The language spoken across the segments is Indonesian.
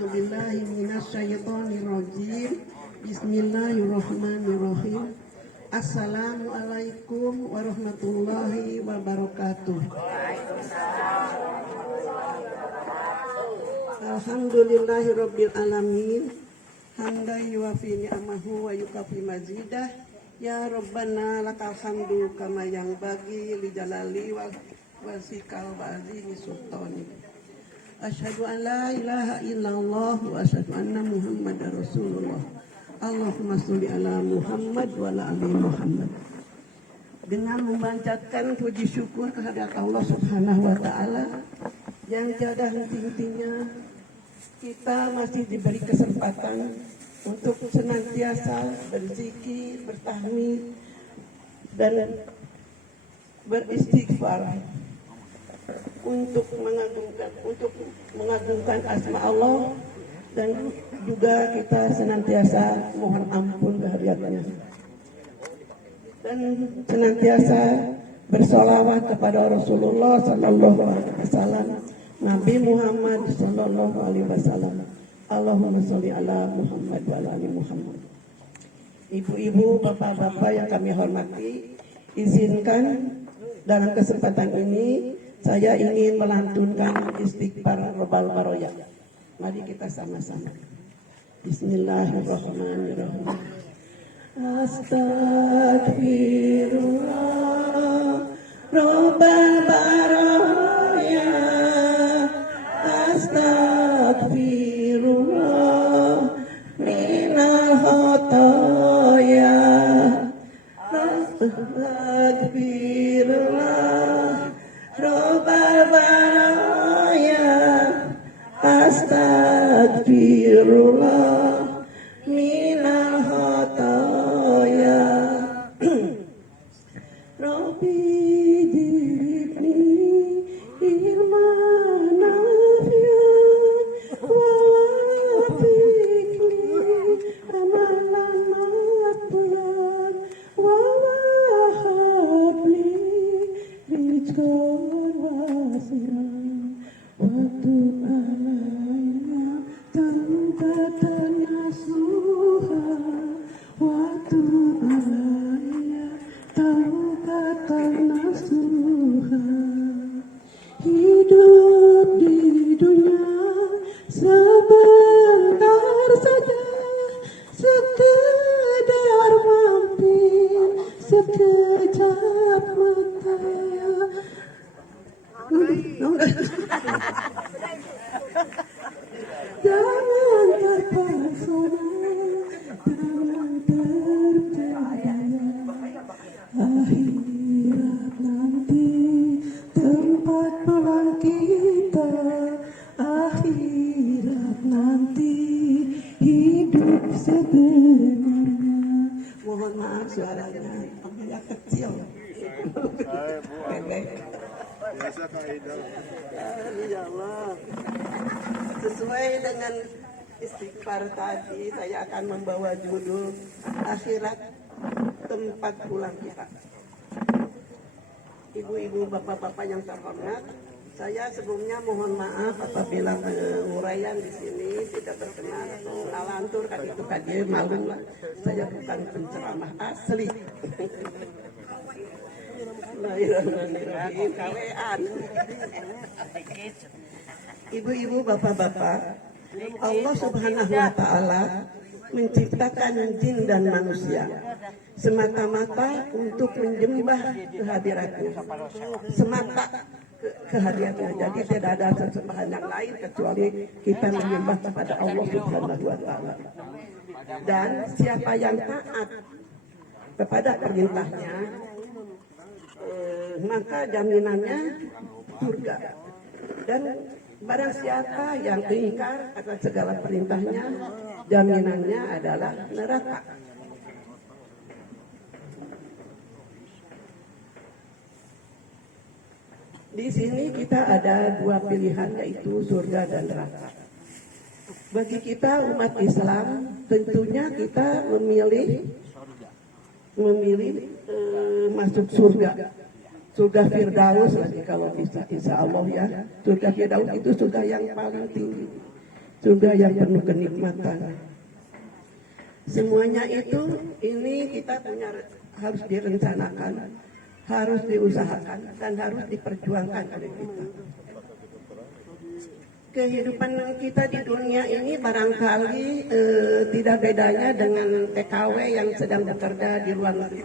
A'udzubillahi minasyaitonirrajim. Bismillahirrahmanirrahim. Assalamualaikum warahmatullahi wabarakatuh. Alhamdulillahirabbil alamin. Hamdan yuwafi ni'amahu wa yukafi mazidah. Ya Rabbana lakal hamdu kama yang bagi li jalali wa wasikal wa azimi sultani. Asyhadu an la ilaha illallah wa asyhadu anna Muhammadar Rasulullah. Allahumma sholli ala Muhammad wa ala ali Muhammad. Dengan memanjatkan puji syukur kehadirat Allah Subhanahu wa taala yang tiada henti-hentinya, kita masih diberi kesempatan untuk senantiasa berzikir, bertahmid dan beristighfar untuk mengagungkan asma Allah, dan juga kita senantiasa mohon ampun kehadiratnya dan senantiasa bersolawat kepada Rasulullah Sallallahu Alaihi Wasallam, Nabi Muhammad Sallallahu Alaihi Wasallam. Allahumma sholli ala Muhammad wa ala ali Muhammad. Ibu-ibu, bapak-bapak yang kami hormati, izinkan dalam kesempatan ini saya ingin melantunkan istighfar Robbal Baroya. Mari kita sama-sama. Bismillahirrahmanirrahim. Astagfirullah Robbal Baroya. Astagfirullah minal khotoya. Astagfirullah Robbal Baroya. Astagfirullah minal khotoya. Rabbi zidni ilman nafi'an wa wafiqni amalan maqbulan wa wahabli rizqan wasi'an wa tub alaina taubatan nasuha wa tub alaina taubatan nasuha. Hidup di dunia sebentar saja, sekedar mampir sekejap mata. Jangan terpesona, jangan terpedaya. Akhirat nanti tempat pulang kita. Akhirat nanti hidup sebenarnya. Mohon maaf suaranya agak kecil. Biasa kaidah. Ya Allah. Sesuai dengan istighfar tadi, saya akan membawa judul akhirat tempat pulang kita. Ibu-ibu, bapak-bapak yang terhormat, saya sebelumnya mohon maaf apabila uraian di sini tidak berkenan atau ngalantur kan itu kadir malum lah. Saya bukan penceramah asli. Bismillahirrahmanirrahim. Kawean. Ibu-ibu, bapak-bapak, Allah Subhanahu wa taala menciptakan jin dan manusia semata-mata untuk menyembah kehadiratnya, semata kehadiratnya. Jadi tidak ada sesembahan yang lain kecuali kita menyembah kepada Allah Subhanahu wa taala. Dan siapa yang taat kepada perintahnya, maka jaminannya surga. Dan barang siapa yang ingkar atas segala perintahnya, jaminannya adalah neraka. Di sini kita ada dua pilihan, yaitu surga dan neraka. Bagi kita umat Islam, tentunya kita memilih masuk surga. Surga Firdaus lagi kalau bisa, insya Allah ya. Surga Firdaus itu surga yang paling tinggi. surga yang penuh kenikmatan. Semuanya itu ini kita punya harus direncanakan, harus diusahakan dan harus diperjuangkan oleh kita. Kehidupan kita di dunia ini barangkali tidak bedanya dengan TKW yang sedang bekerja di luar negeri.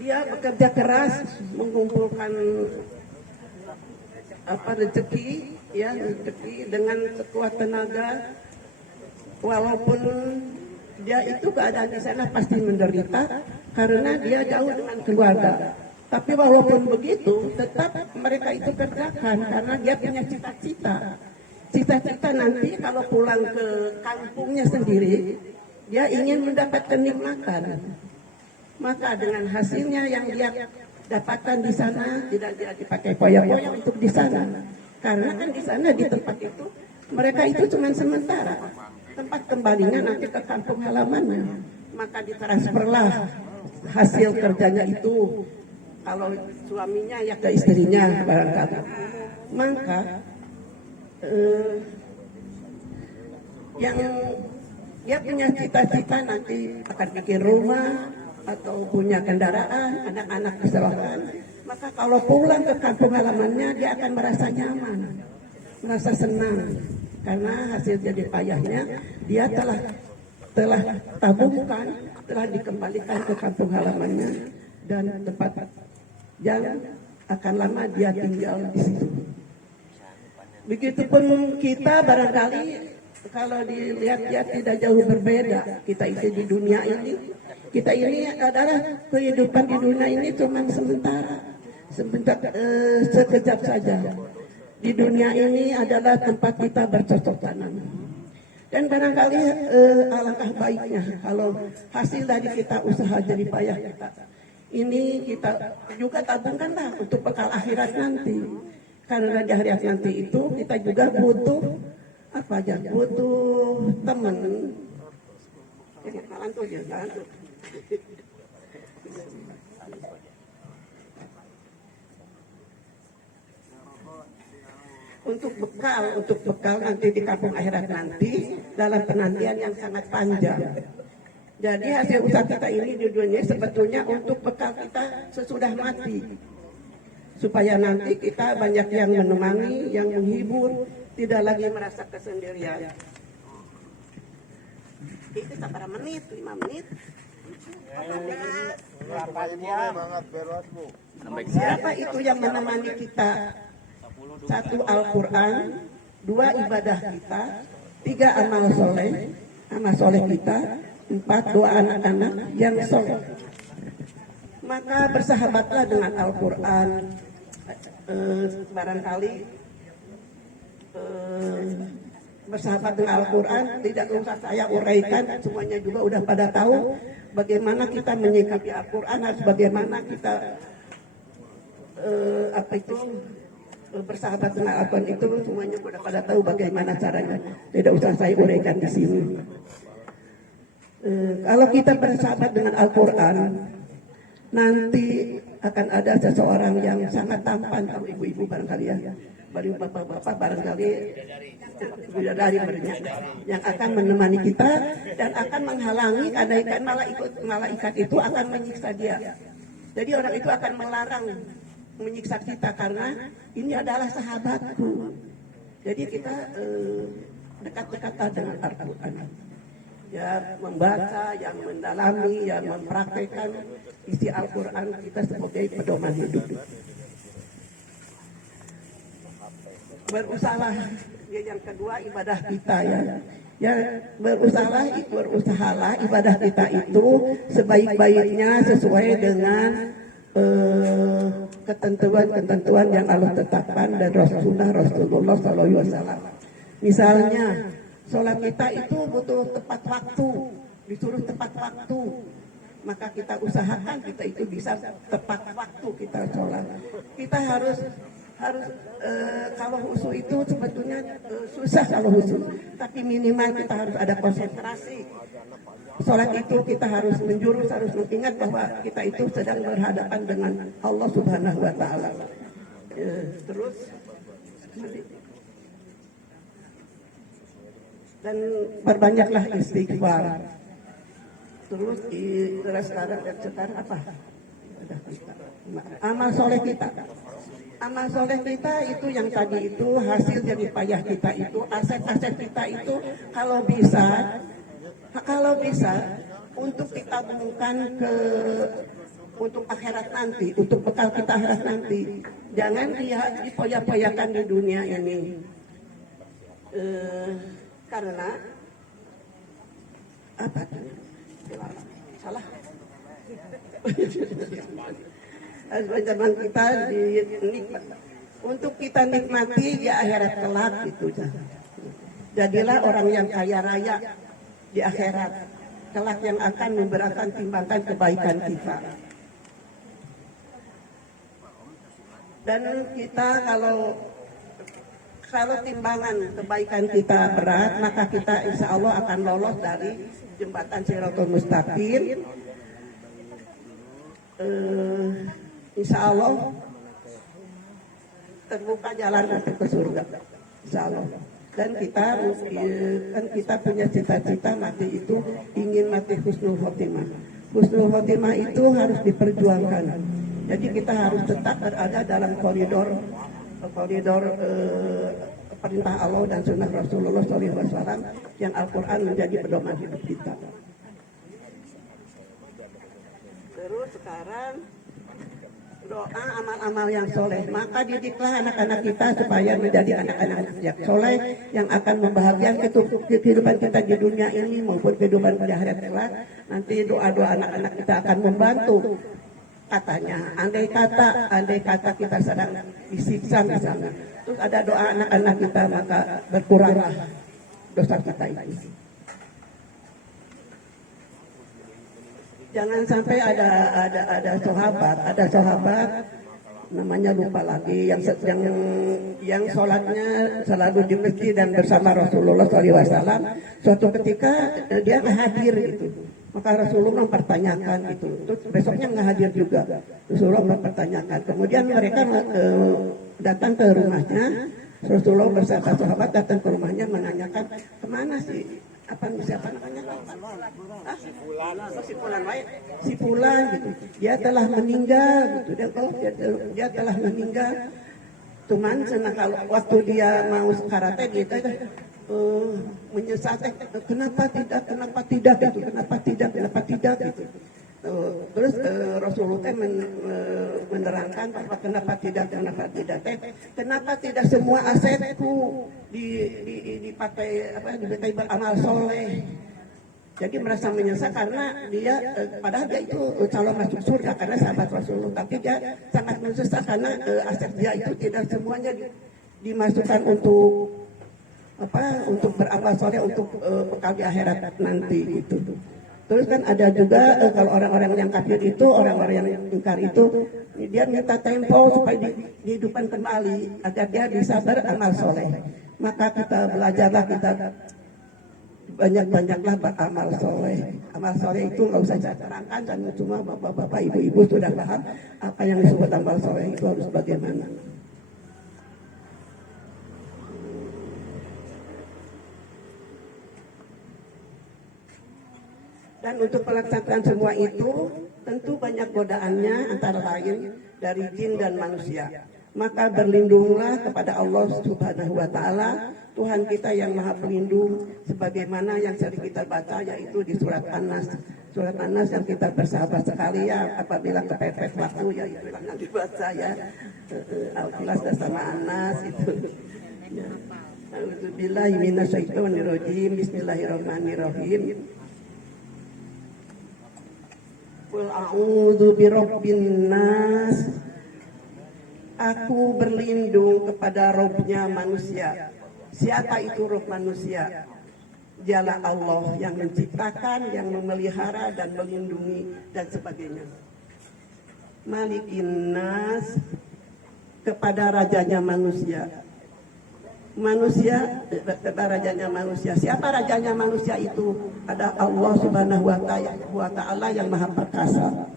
Dia bekerja keras mengumpulkan rezeki dengan sekuat tenaga, walaupun dia itu keadaan di sana pasti menderita karena dia jauh dengan keluarga. Tapi walaupun begitu, tetap mereka itu kerjakan karena dia punya cita-cita. Cita-cita nanti kalau pulang ke kampungnya sendiri, dia ingin mendapat kenikmatan. Maka dengan hasilnya yang dia dapatkan di sana, tidak dia dipakai poya-poya untuk di sana. Karena kan di sana di tempat itu, mereka itu cuma sementara. Tempat kembalinya nanti ke kampung halamannya. Maka ditransferlah hasil kerjanya itu. Kalau suaminya ya ke istrinya barangkali. Maka yang dia punya cita-cita nanti akan bikin rumah atau punya kendaraan, anak-anak keselamatan. Maka kalau pulang ke kampung halamannya dia akan merasa nyaman, merasa senang karena hasil jadi payahnya dia telah tabungkan, telah dikembalikan ke kampung halamannya dan tempat yang akan lama dia tinggal di situ. Begitupun kita barangkali kalau dilihat-lihat tidak jauh berbeda. Kita itu di dunia ini, kita ini adalah kehidupan di dunia ini cuma sementara, sekejap saja. Di dunia ini adalah tempat kita bercocok tanam. Dan barangkali alangkah baiknya kalau hasil dari kita usaha jadi payah kita ini kita juga tabungkanlah untuk bekal akhirat nanti. Karena di akhirat nanti itu kita juga butuh apa aja? Butuh teman. Jalan tuh. Untuk bekal nanti di kampung akhirat nanti dalam penantian yang sangat panjang. Jadi hasil usaha kita ini judulnya sebetulnya untuk bekal kita sesudah mati. Supaya nanti kita banyak yang menemani, yang menghibur, tidak lagi merasa kesendirian. Itu berapa menit? 5 menit? Siapa itu yang menemani kita? 1 Al-Quran, 2 ibadah kita, 3 amal soleh kita, 4 doa anak-anak yang soleh. Maka bersahabatlah dengan Al-Quran. Barangkali bersahabat dengan Al-Quran tidak usah saya uraikan, semuanya juga udah pada tahu bagaimana kita menyikapi Al-Quran, harus bagaimana kita bersahabat dengan Al-Quran itu semuanya udah pada tahu bagaimana caranya. Tidak usah saya uraikan di sini. Kalau kita bersahabat dengan Al-Quran, nanti akan ada seseorang yang sangat tampan, kalau ibu-ibu barangkali ya, baru bapak-bapak barangkali bidadari yang akan menemani kita dan akan menghalangi kadang malaikat itu akan menyiksa dia. Jadi orang itu akan melarang menyiksa kita karena ini adalah sahabatku. Jadi kita dekat-dekatlah dengan Al-Quran. Ya membaca, yang mendalami, yang mempraktekkan isi Al-Quran kita sebagai pedoman hidup. Berusahalah yang kedua ibadah kita ya berusahalah ibadah kita itu sebaik-baiknya sesuai dengan ketentuan yang Allah tetapkan dan Rasulullah SAW. Misalnya sholat kita itu butuh tepat waktu, disuruh tepat waktu. Maka kita usahakan kita itu bisa tepat waktu kita sholat. Kita harus kalau husu itu sebetulnya susah kalau husu. Tapi minimal kita harus ada konsentrasi. Sholat itu kita harus menjurus, harus mengingat bahwa kita itu sedang berhadapan dengan Allah Subhanahu wa Ta'ala. Terus dan perbanyaklah istighfar. Terus sekarang apa? Amal soleh kita. Amal soleh kita itu yang tadi itu hasil dari payah kita itu, aset-aset kita itu kalau bisa untuk kita temukan untuk akhirat nanti, untuk bekal kita akhirat nanti. Jangan dipoya-poyakan di dunia ini. Karena apa? Salah. Zaman kita untuk kita nikmati di akhirat kelak itu. Jadilah orang yang kaya raya di akhirat kelak yang akan memberatkan timbangan kebaikan kita. Dan kita kalau timbangan kebaikan kita berat, maka kita insya Allah akan lolos dari jembatan Shirathul Mustaqim. Insya Allah terbuka jalan untuk ke surga. Insya Allah. Dan kita punya cita-cita mati itu ingin mati husnul khotimah. Husnul khotimah itu harus diperjuangkan. Jadi kita harus tetap berada dalam koridor perintah Allah dan sunnah Rasulullah SAW yang Al-Quran menjadi pedoman hidup kita. Terus sekarang doa amal-amal yang soleh, maka didiklah anak-anak kita supaya menjadi anak-anak yang soleh yang akan membahagiakan kehidupan kita di dunia ini maupun kehidupan di akhirat kelak. Nanti doa-doa anak-anak kita akan membantu. Katanya, andai kata kita sedang disiksa misalnya, terus ada doa anak-anak kita, maka berkuranglah dosa kita itu. Jangan sampai ada sahabat namanya lupa lagi yang sholatnya selalu di masjid dan bersama Rasulullah SAW. Suatu ketika dia nggak hadir gitu. Maka Rasulullah mempertanyakan itu. Terus besoknya nggak hadir juga. Rasulullah mempertanyakan. Kemudian mereka datang ke rumahnya. Rasulullah bersama sahabat datang ke rumahnya menanyakan kemana sih? Siapa namanya? Si Fulan gitu. Dia telah meninggal gitu. Dia telah meninggal. Cuman kalau waktu dia mau karate gitu menyesal kenapa tidak gitu. Terus Rasulullah menerangkan bahwa kenapa tidak semua asetku dipakai beramal soleh. Jadi merasa menyesal karena dia padahal dia itu calon masuk surga karena sahabat Rasulullah, tapi dia sangat menyesal karena aset dia itu tidak semuanya dimasukkan untuk beramal soleh untuk bekal di akhirat nanti gitu. Terus kan ada juga kalau orang-orang yang kafir itu, orang-orang yang ingkar itu, dia minta tempo supaya dihidupkan kembali agar dia bisa beramal soleh. Maka kita belajarlah, kita banyak-banyaklah beramal soleh. Amal soleh itu nggak usah saya terangkan, dan cuma bapak-bapak, ibu-ibu sudah paham apa yang disebut amal soleh itu harus bagaimana. Dan untuk pelaksanaan semua itu tentu banyak godaannya, antara lain dari jin dan manusia. Maka berlindunglah kepada Allah Subhanahu wa Ta'ala, Tuhan kita yang Maha Pelindung, sebagaimana yang sering kita baca yaitu di surat An-Nas. Surat An-Nas yang kita bersahabat sekali ya, apabila kepepet waktu ya itu yang dibaca ya. Al-Ikhlas bersama An-Nas itu. A'udzubillahi minasyaitonirrajim. Bismillahirrahmanirrahim. Qul a'udzu birabbin nas. Aku berlindung kepada Robnya manusia. Siapa itu Rob manusia? Dialah Allah yang menciptakan, yang memelihara dan melindungi dan sebagainya. Malikin nas, kepada rajanya manusia. Manusia kepada rajanya manusia. Siapa rajanya manusia itu? Ada Allah Subhanahu wa Ta'ala yang Maha Perkasa.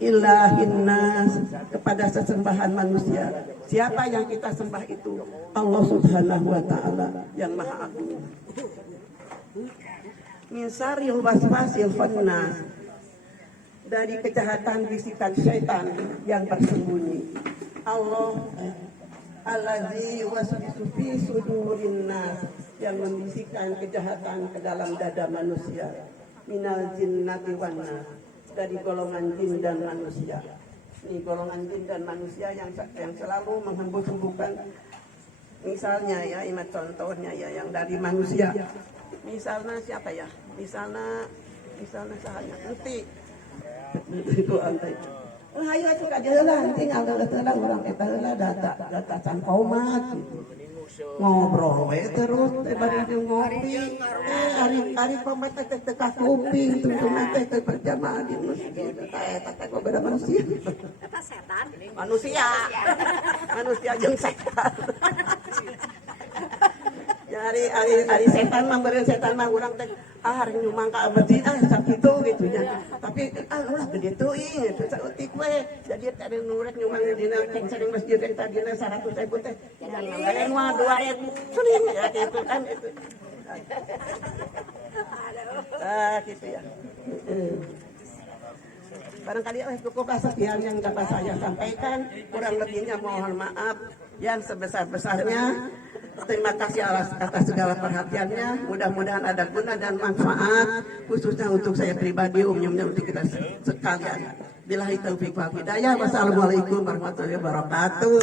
Ilahin nas, kepada sesembahan manusia. Siapa yang kita sembah itu? Allah Subhanahu wa Ta'ala yang Maha Agung. Min syarril waswasil khannas, dari kejahatan bisikan syaitan yang bersembunyi. Allah allazi waswisu fi sudurin nas, yang membisikkan kejahatan ke dalam dada manusia. Minal jinnati wan nas, dari golongan jin dan manusia. Ini golongan jin dan manusia yang selalu menghembus-hembuskan. Misalnya ya, ingat contohnya ya, yang dari manusia. Misalnya siapa ya? Misalnya sahanya nanti itu antai. Ayo juga jalan, tinggal telah orang kita lah data can komat gitu. Ngobrol we terus bari ngopi. Hari komat teh teka kuping tuntunan teh berjamaah di masjid. Eta kok beda manusia. Eta setan. Manusia jeung setan. Hari setan mah beureun setan mah urang teh hari nyumang ka masjid sakitu gitu nya. Tapi ulah gede teuing itu saeutik we. Jadi tadi nurek nyumang dina ceng masjid teh tadina 100.000 teh. Yang mah 2.000 sering ya gitu kan itu. Gitu ya. Barangkali cukup sekian yang dapat saya sampaikan. Kurang lebihnya mohon maaf yang sebesar-besarnya. Terima kasih atas segala perhatiannya. Mudah-mudahan ada guna dan manfaat, khususnya untuk saya pribadi, umumnya untuk kita sekalian. Billahi taufiq wal hidayah. Wassalamualaikum warahmatullahi wabarakatuh.